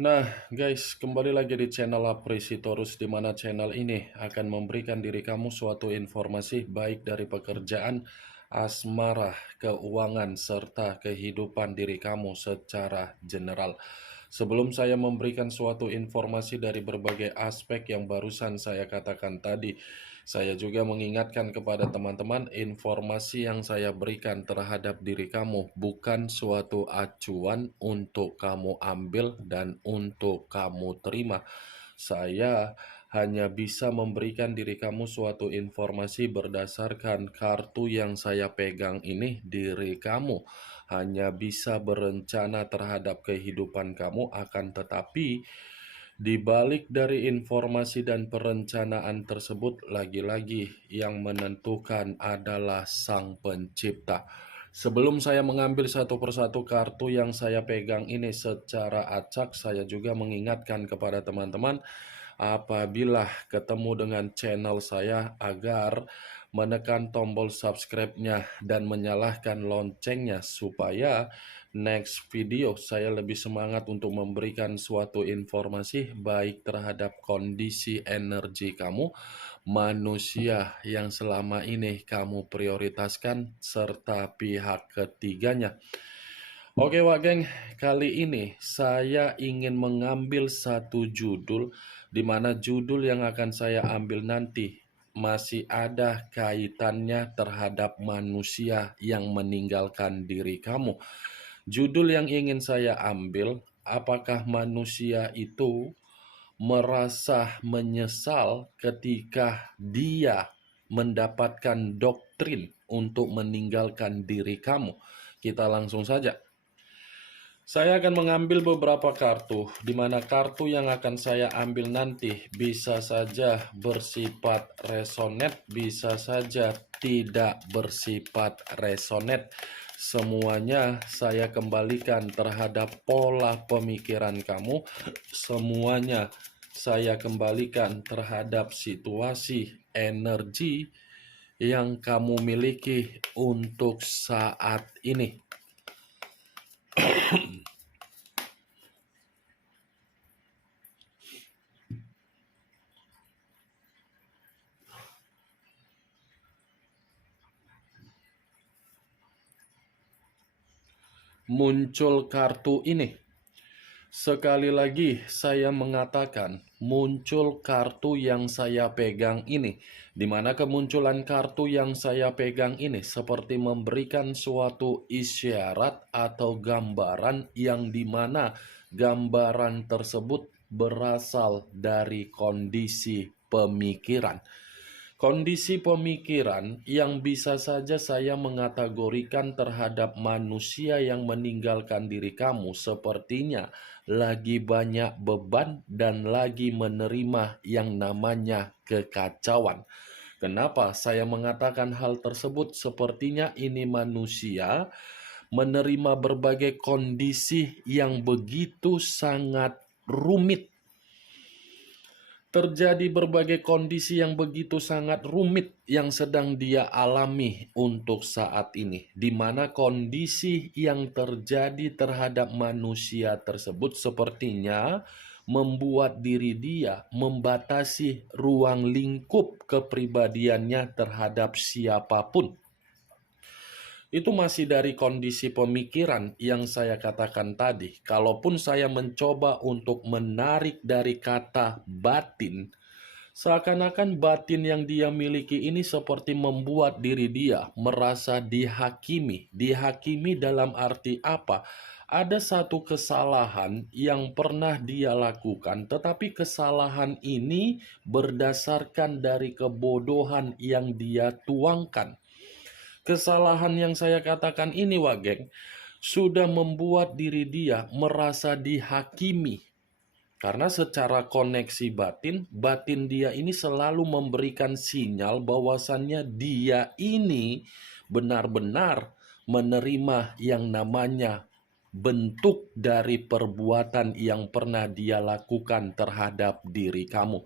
Nah, guys, kembali lagi di channel Apresitorus, di mana channel ini akan memberikan diri kamu suatu informasi baik dari pekerjaan, asmara, keuangan, serta kehidupan diri kamu secara general. Sebelum saya memberikan suatu informasi dari berbagai aspek yang barusan saya katakan tadi, saya juga mengingatkan kepada teman-teman, informasi yang saya berikan terhadap diri kamu bukan suatu acuan untuk kamu ambil dan untuk kamu terima. Saya hanya bisa memberikan diri kamu suatu informasi berdasarkan kartu yang saya pegang ini. Diri kamu hanya bisa berencana terhadap kehidupan kamu, akan tetapi di balik dari informasi dan perencanaan tersebut, lagi-lagi yang menentukan adalah Sang Pencipta. Sebelum saya mengambil satu persatu kartu yang saya pegang ini secara acak, saya juga mengingatkan kepada teman-teman, apabila ketemu dengan channel saya, agar menekan tombol subscribe-nya dan menyalakan loncengnya, supaya next video saya lebih semangat untuk memberikan suatu informasi baik terhadap kondisi energi kamu, manusia yang selama ini kamu prioritaskan, serta pihak ketiganya. Oke Wak Geng, kali ini saya ingin mengambil satu judul, di mana judul yang akan saya ambil nanti masih ada kaitannya terhadap manusia yang meninggalkan diri kamu. Judul yang ingin saya ambil, apakah manusia itu merasa menyesal ketika dia mendapatkan doktrin untuk meninggalkan diri kamu? Kita langsung saja. Saya akan mengambil beberapa kartu, di mana kartu yang akan saya ambil nanti bisa saja bersifat resonet, bisa saja tidak bersifat resonet. Semuanya saya kembalikan terhadap pola pemikiran kamu, semuanya saya kembalikan terhadap situasi energi yang kamu miliki untuk saat ini. Muncul kartu ini. Sekali lagi saya mengatakan, muncul kartu yang saya pegang ini, di mana kemunculan kartu yang saya pegang ini seperti memberikan suatu isyarat atau gambaran, yang dimana gambaran tersebut berasal dari kondisi pemikiran. Kondisi pemikiran yang bisa saja saya mengategorikan terhadap manusia yang meninggalkan diri kamu, sepertinya lagi banyak beban dan lagi menerima yang namanya kekacauan. Kenapa saya mengatakan hal tersebut? Sepertinya ini manusia menerima berbagai kondisi yang begitu sangat rumit. Terjadi berbagai kondisi yang begitu sangat rumit yang sedang dia alami untuk saat ini, di mana kondisi yang terjadi terhadap manusia tersebut sepertinya membuat diri dia membatasi ruang lingkup kepribadiannya terhadap siapapun. Itu masih dari kondisi pemikiran yang saya katakan tadi. Kalaupun saya mencoba untuk menarik dari kata batin, seakan-akan batin yang dia miliki ini seperti membuat diri dia merasa dihakimi. Dihakimi dalam arti apa? Ada satu kesalahan yang pernah dia lakukan, tetapi kesalahan ini berdasarkan dari kebodohan yang dia tuangkan. Kesalahan yang saya katakan ini, Wageng, sudah membuat diri dia merasa dihakimi. Karena secara koneksi batin, batin dia ini selalu memberikan sinyal bahwasannya dia ini benar-benar menerima yang namanya bentuk dari perbuatan yang pernah dia lakukan terhadap diri kamu.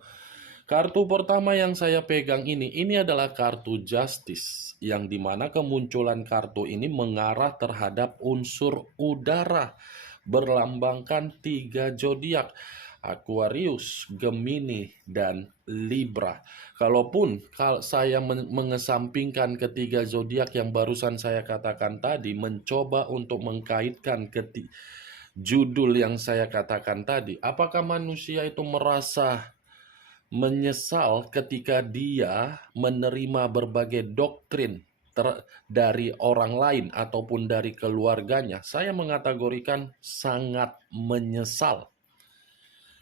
Kartu pertama yang saya pegang ini adalah kartu Justice, yang dimana kemunculan kartu ini mengarah terhadap unsur udara, berlambangkan 3 zodiak, Aquarius, Gemini, dan Libra. Kalaupun saya mengesampingkan ketiga zodiak yang barusan saya katakan tadi, mencoba untuk mengkaitkan judul yang saya katakan tadi, apakah manusia itu merasa menyesal ketika dia menerima berbagai doktrin dari orang lain ataupun dari keluarganya? Saya mengategorikan sangat menyesal.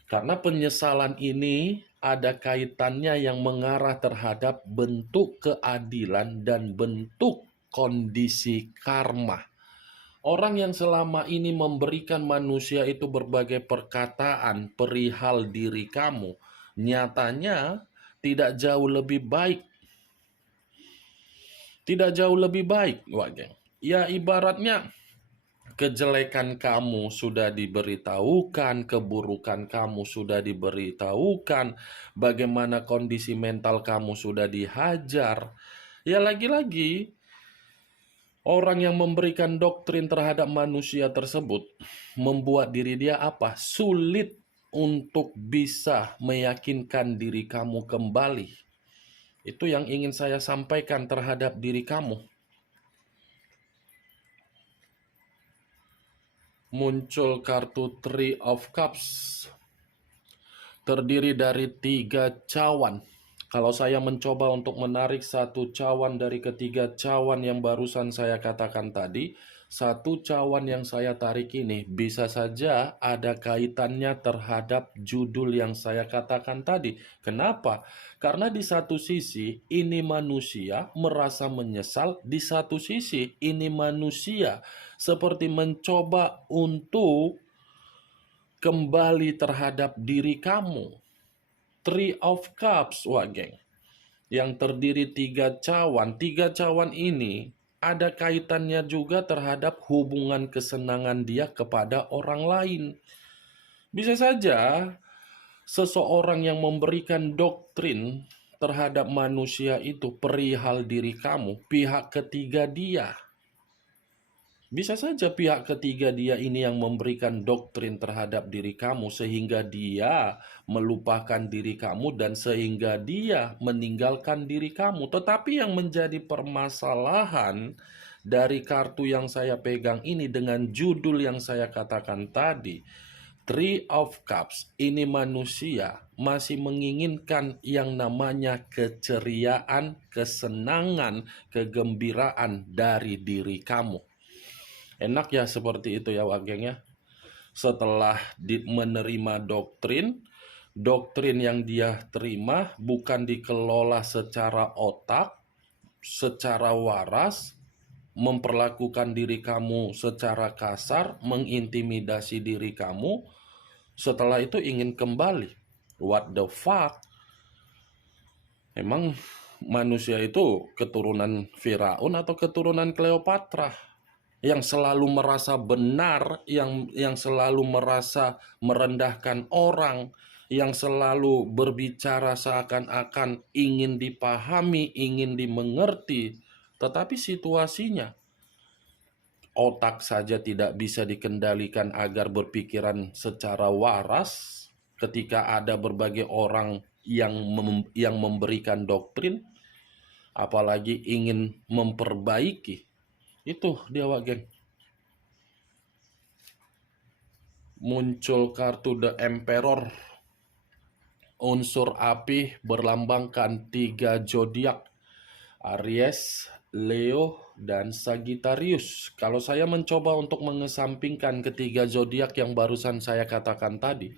Karena penyesalan ini ada kaitannya yang mengarah terhadap bentuk keadilan dan bentuk kondisi karma. Orang yang selama ini memberikan manusia itu berbagai perkataan perihal diri kamu, nyatanya tidak jauh lebih baik. Tidak jauh lebih baik, wajah. Ya ibaratnya kejelekan kamu sudah diberitahukan, keburukan kamu sudah diberitahukan, bagaimana kondisi mental kamu sudah dihajar. Ya lagi-lagi, orang yang memberikan doktrin terhadap manusia tersebut membuat diri dia apa? Sulit untuk bisa meyakinkan diri kamu kembali. Itu yang ingin saya sampaikan terhadap diri kamu. Muncul kartu Three of Cups. Terdiri dari 3 cawan. Kalau saya mencoba untuk menarik satu cawan dari ketiga cawan yang barusan saya katakan tadi, satu cawan yang saya tarik ini bisa saja ada kaitannya terhadap judul yang saya katakan tadi. Kenapa? Karena di satu sisi ini manusia merasa menyesal, di satu sisi ini manusia seperti mencoba untuk kembali terhadap diri kamu. Three of Cups, wah geng, yang terdiri 3 cawan. 3 cawan ini ada kaitannya juga terhadap hubungan kesenangan dia kepada orang lain. Bisa saja seseorang yang memberikan doktrin terhadap manusia itu perihal diri kamu, pihak ketiga dia. Bisa saja pihak ketiga dia ini yang memberikan doktrin terhadap diri kamu sehingga dia melupakan diri kamu dan sehingga dia meninggalkan diri kamu. Tetapi yang menjadi permasalahan dari kartu yang saya pegang ini dengan judul yang saya katakan tadi, Three of Cups, ini manusia masih menginginkan yang namanya keceriaan, kesenangan, kegembiraan dari diri kamu. Enak ya seperti itu ya Wageng ya. Setelah menerima doktrin yang dia terima bukan dikelola secara otak, secara waras, memperlakukan diri kamu secara kasar, mengintimidasi diri kamu. Setelah itu ingin kembali. What the fuck? Emang manusia itu keturunan Firaun atau keturunan Cleopatra? Yang selalu merasa benar, yang selalu merasa merendahkan orang, yang selalu berbicara seakan-akan ingin dipahami, ingin dimengerti, tetapi situasinya otak saja tidak bisa dikendalikan agar berpikiran secara waras ketika ada berbagai orang yang memberikan doktrin, apalagi ingin memperbaiki. Itu dia Wak, muncul kartu The Emperor. Unsur api berlambangkan 3 zodiak, Aries, Leo, dan Sagittarius. Kalau saya mencoba untuk mengesampingkan ketiga zodiak yang barusan saya katakan tadi,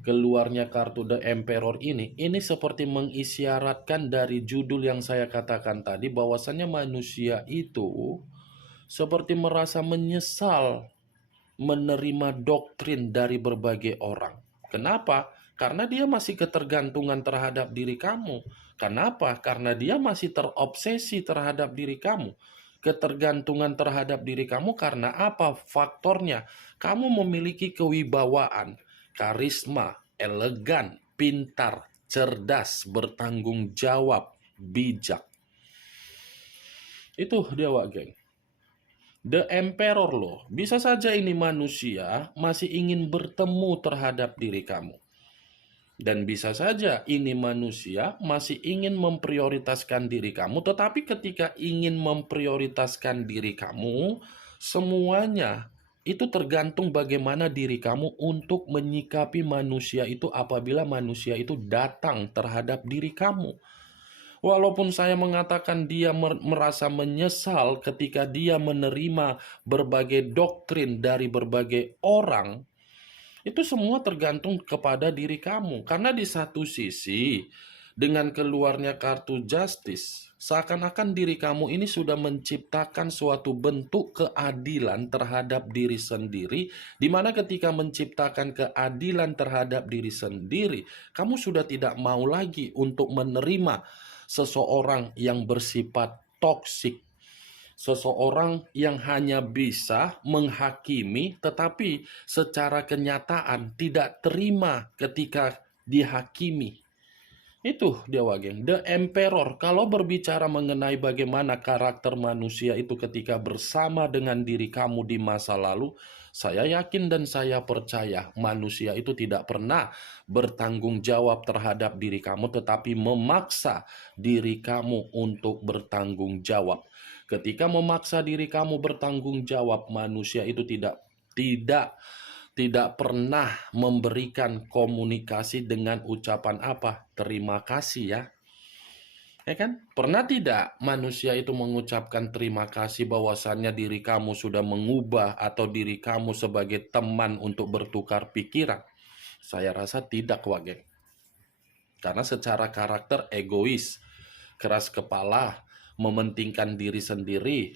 keluarnya kartu The Emperor ini seperti mengisyaratkan dari judul yang saya katakan tadi bahwasannya manusia itu seperti merasa menyesal menerima doktrin dari berbagai orang. Kenapa? Karena dia masih ketergantungan terhadap diri kamu. Kenapa? Karena dia masih terobsesi terhadap diri kamu. Ketergantungan terhadap diri kamu karena apa faktornya? Kamu memiliki kewibawaan, karisma, elegan, pintar, cerdas, bertanggung jawab, bijak. Itu dia, Wak geng. The Emperor loh. Bisa saja ini manusia masih ingin bertemu terhadap diri kamu. Dan bisa saja ini manusia masih ingin memprioritaskan diri kamu, tetapi ketika ingin memprioritaskan diri kamu, semuanya itu tergantung bagaimana diri kamu untuk menyikapi manusia itu apabila manusia itu datang terhadap diri kamu. Walaupun saya mengatakan dia merasa menyesal ketika dia menerima berbagai doktrin dari berbagai orang, itu semua tergantung kepada diri kamu. Karena di satu sisi, dengan keluarnya kartu justice, seakan-akan diri kamu ini sudah menciptakan suatu bentuk keadilan terhadap diri sendiri, di mana ketika menciptakan keadilan terhadap diri sendiri, kamu sudah tidak mau lagi untuk menerima seseorang yang bersifat toksik, seseorang yang hanya bisa menghakimi tetapi secara kenyataan tidak terima ketika dihakimi. Itu dia, Wageng. The Emperor, kalau berbicara mengenai bagaimana karakter manusia itu ketika bersama dengan diri kamu di masa lalu, saya yakin dan saya percaya manusia itu tidak pernah bertanggung jawab terhadap diri kamu, tetapi memaksa diri kamu untuk bertanggung jawab. Ketika memaksa diri kamu bertanggung jawab, manusia itu tidak pernah memberikan komunikasi dengan ucapan apa? Terima kasih ya. Ya kan? Pernah tidak manusia itu mengucapkan terima kasih bahwasannya diri kamu sudah mengubah atau diri kamu sebagai teman untuk bertukar pikiran? Saya rasa tidak, Wageng. Karena secara karakter egois, keras kepala, mementingkan diri sendiri,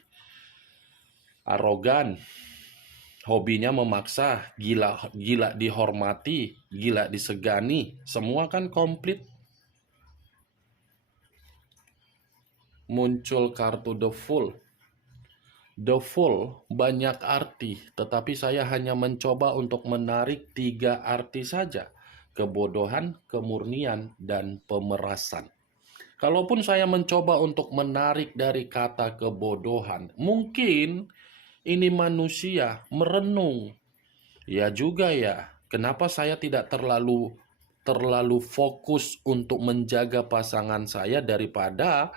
arogan, hobinya memaksa, gila dihormati, gila disegani, semua kan komplit. Muncul kartu The Fool. The Fool banyak arti, tetapi saya hanya mencoba untuk menarik 3 arti saja. Kebodohan, kemurnian, dan pemerasan. Kalaupun saya mencoba untuk menarik dari kata kebodohan, mungkin ini manusia merenung. Ya juga ya, kenapa saya tidak terlalu fokus untuk menjaga pasangan saya daripada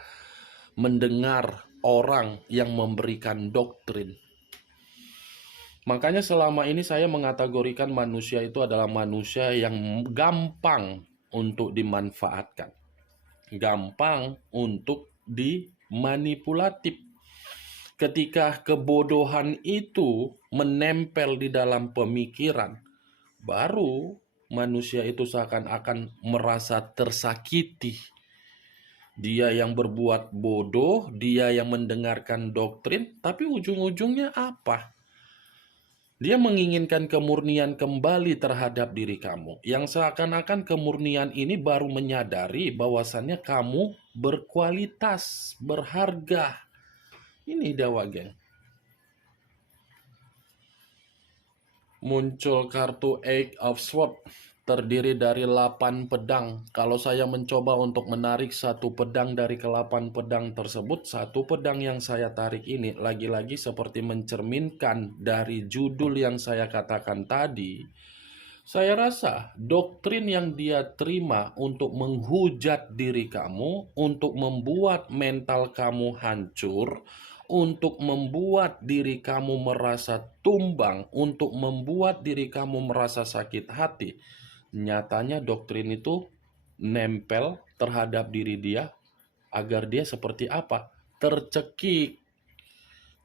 mendengar orang yang memberikan doktrin. Makanya selama ini saya mengategorikan manusia itu adalah manusia yang gampang untuk dimanfaatkan. Gampang untuk dimanipulatif. Ketika kebodohan itu menempel di dalam pemikiran, baru manusia itu seakan-akan merasa tersakiti. Dia yang berbuat bodoh, dia yang mendengarkan doktrin, tapi ujung-ujungnya apa? Dia menginginkan kemurnian kembali terhadap diri kamu. Yang seakan-akan kemurnian ini baru menyadari bahwasannya kamu berkualitas, berharga. Ini dia, Wageng. Muncul kartu Eight of Swords, terdiri dari 8 pedang. Kalau saya mencoba untuk menarik satu pedang dari ke-8 pedang tersebut, satu pedang yang saya tarik ini lagi-lagi seperti mencerminkan dari judul yang saya katakan tadi. Saya rasa doktrin yang dia terima untuk menghujat diri kamu, untuk membuat mental kamu hancur, untuk membuat diri kamu merasa tumbang, untuk membuat diri kamu merasa sakit hati. Nyatanya doktrin itu nempel terhadap diri dia agar dia seperti apa? Tercekik,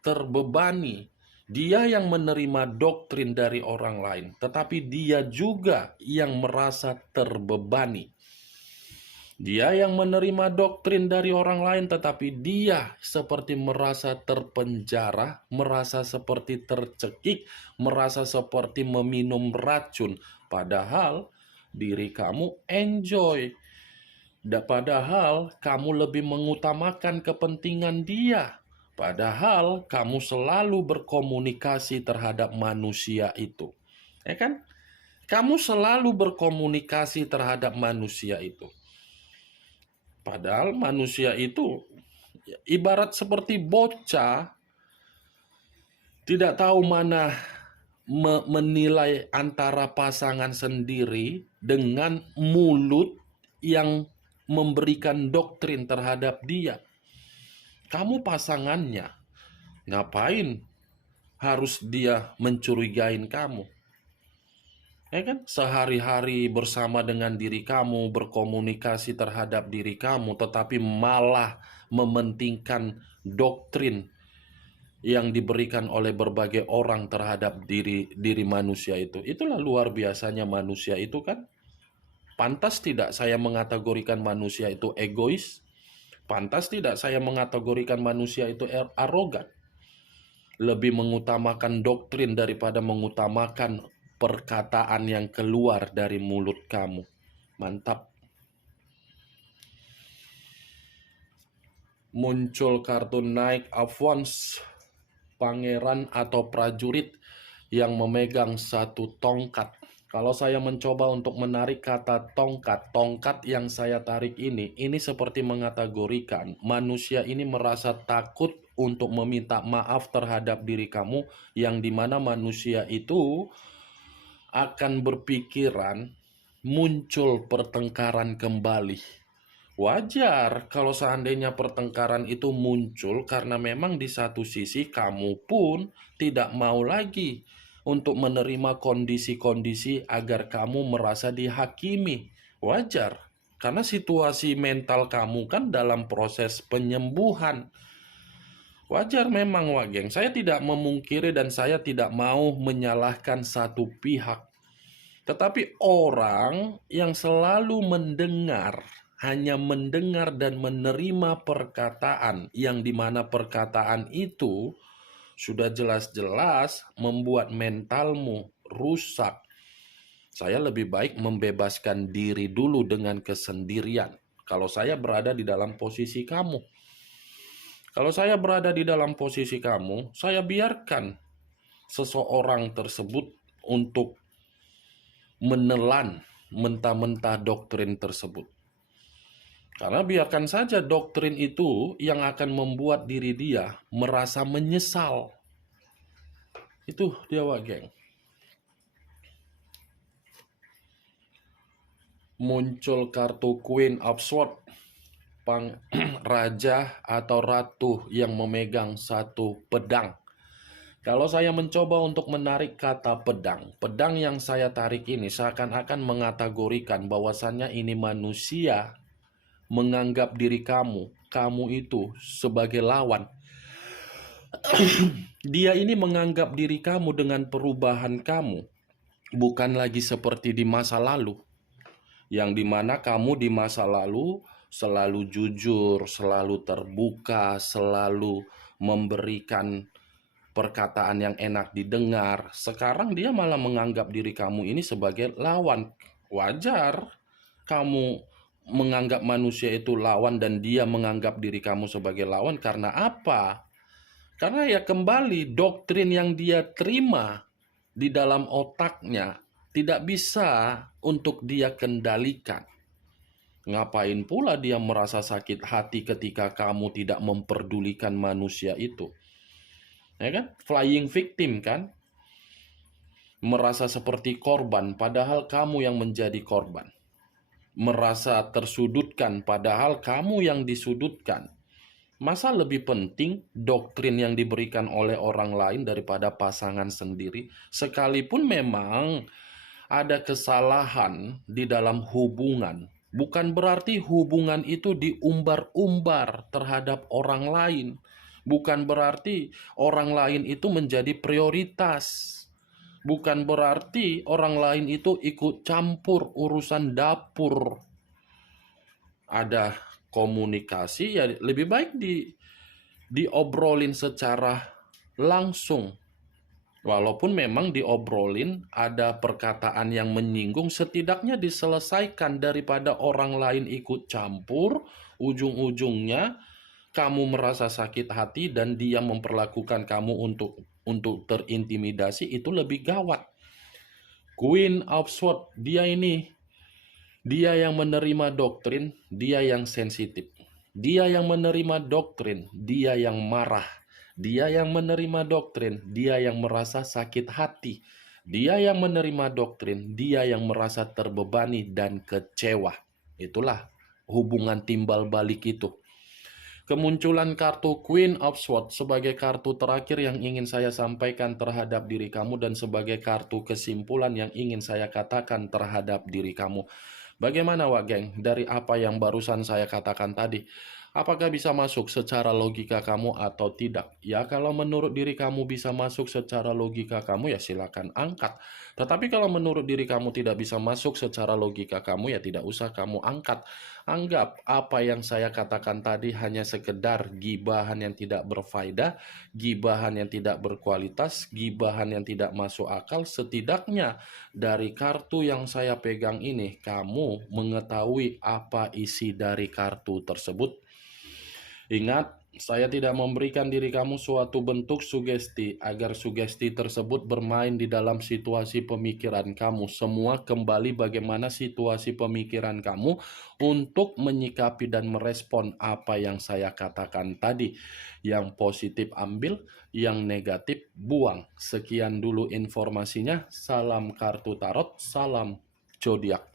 terbebani. Dia yang menerima doktrin dari orang lain, tetapi dia juga yang merasa terbebani. Dia yang menerima doktrin dari orang lain, tetapi dia seperti merasa terpenjara, merasa seperti tercekik, merasa seperti meminum racun. Padahal diri kamu enjoy. Padahal kamu lebih mengutamakan kepentingan dia. Padahal kamu selalu berkomunikasi terhadap manusia itu. Ya kan? Kamu selalu berkomunikasi terhadap manusia itu. Padahal manusia itu ibarat seperti bocah, tidak tahu mana menilai antara pasangan sendiri dengan mulut yang memberikan doktrin terhadap dia. Kamu pasangannya, ngapain harus dia mencurigain kamu? Ya kan? Sehari-hari bersama dengan diri kamu, berkomunikasi terhadap diri kamu, tetapi malah mementingkan doktrin yang diberikan oleh berbagai orang terhadap diri manusia itu. Itulah luar biasanya manusia itu kan. Pantas tidak saya mengategorikan manusia itu egois? Pantas tidak saya mengategorikan manusia itu arogan? Lebih mengutamakan doktrin daripada mengutamakan perkataan yang keluar dari mulut kamu. Mantap. Muncul kartu Knight of Wands, pangeran atau prajurit yang memegang satu tongkat. Kalau saya mencoba untuk menarik kata tongkat yang saya tarik ini seperti mengategorikan manusia ini merasa takut untuk meminta maaf terhadap diri kamu, yang dimana manusia itu akan berpikiran muncul pertengkaran kembali. Wajar kalau seandainya pertengkaran itu muncul karena memang di satu sisi kamu pun tidak mau lagi untuk menerima kondisi-kondisi agar kamu merasa dihakimi. Wajar, karena situasi mental kamu kan dalam proses penyembuhan. Wajar memang, Wageng. Saya tidak memungkiri dan saya tidak mau menyalahkan satu pihak. Tetapi orang yang selalu mendengar, hanya mendengar dan menerima perkataan, yang dimana perkataan itu sudah jelas-jelas membuat mentalmu rusak. Saya lebih baik membebaskan diri dulu dengan kesendirian. Kalau saya berada di dalam posisi kamu. Kalau saya berada di dalam posisi kamu, saya biarkan seseorang tersebut untuk menelan mentah-mentah doktrin tersebut. Karena biarkan saja doktrin itu yang akan membuat diri dia merasa menyesal. Itu dia, Wageng. Muncul kartu Queen of Swords, raja atau ratu yang memegang satu pedang. Kalau saya mencoba untuk menarik kata pedang yang saya tarik ini seakan-akan mengategorikan bahwasannya ini manusia menganggap diri kamu itu sebagai lawan. Dia ini menganggap diri kamu dengan perubahan kamu bukan lagi seperti di masa lalu, yang dimana kamu di masa lalu selalu jujur, selalu terbuka, selalu memberikan perkataan yang enak didengar. Sekarang dia malah menganggap diri kamu ini sebagai lawan. Wajar kamu menganggap manusia itu lawan dan dia menganggap diri kamu sebagai lawan. Karena apa? Karena ya kembali doktrin yang dia terima di dalam otaknya tidak bisa untuk dia kendalikan. Ngapain pula dia merasa sakit hati ketika kamu tidak memperdulikan manusia itu? Ya kan? Flying victim kan? Merasa seperti korban padahal kamu yang menjadi korban. Merasa tersudutkan padahal kamu yang disudutkan. Masa lebih penting doktrin yang diberikan oleh orang lain daripada pasangan sendiri? Sekalipun memang ada kesalahan di dalam hubungan, bukan berarti hubungan itu diumbar-umbar terhadap orang lain. Bukan berarti orang lain itu menjadi prioritas. Bukan berarti orang lain itu ikut campur urusan dapur. Ada komunikasi, ya lebih baik diobrolin secara langsung. Walaupun memang diobrolin ada perkataan yang menyinggung, setidaknya diselesaikan daripada orang lain ikut campur, ujung-ujungnya kamu merasa sakit hati dan dia memperlakukan kamu untuk terintimidasi. Itu lebih gawat. Queen of Swords, dia ini Dia yang menerima doktrin, dia yang sensitif. Dia yang menerima doktrin, dia yang marah. Dia yang menerima doktrin, dia yang merasa sakit hati. Dia yang menerima doktrin, dia yang merasa terbebani dan kecewa. Itulah hubungan timbal balik itu. Kemunculan kartu Queen of Swords sebagai kartu terakhir yang ingin saya sampaikan terhadap diri kamu dan sebagai kartu kesimpulan yang ingin saya katakan terhadap diri kamu. Bagaimana Wak Geng dari apa yang barusan saya katakan tadi? Apakah bisa masuk secara logika kamu atau tidak? Ya kalau menurut diri kamu bisa masuk secara logika kamu ya silakan angkat. Tetapi kalau menurut diri kamu tidak bisa masuk secara logika kamu ya tidak usah kamu angkat. Anggap apa yang saya katakan tadi hanya sekedar gibahan yang tidak berfaedah, gibahan yang tidak berkualitas, gibahan yang tidak masuk akal. Setidaknya dari kartu yang saya pegang ini, kamu mengetahui apa isi dari kartu tersebut. Ingat, saya tidak memberikan diri kamu suatu bentuk sugesti agar sugesti tersebut bermain di dalam situasi pemikiran kamu. Semua kembali bagaimana situasi pemikiran kamu untuk menyikapi dan merespon apa yang saya katakan tadi. Yang positif ambil, yang negatif buang. Sekian dulu informasinya. Salam kartu tarot, salam zodiak.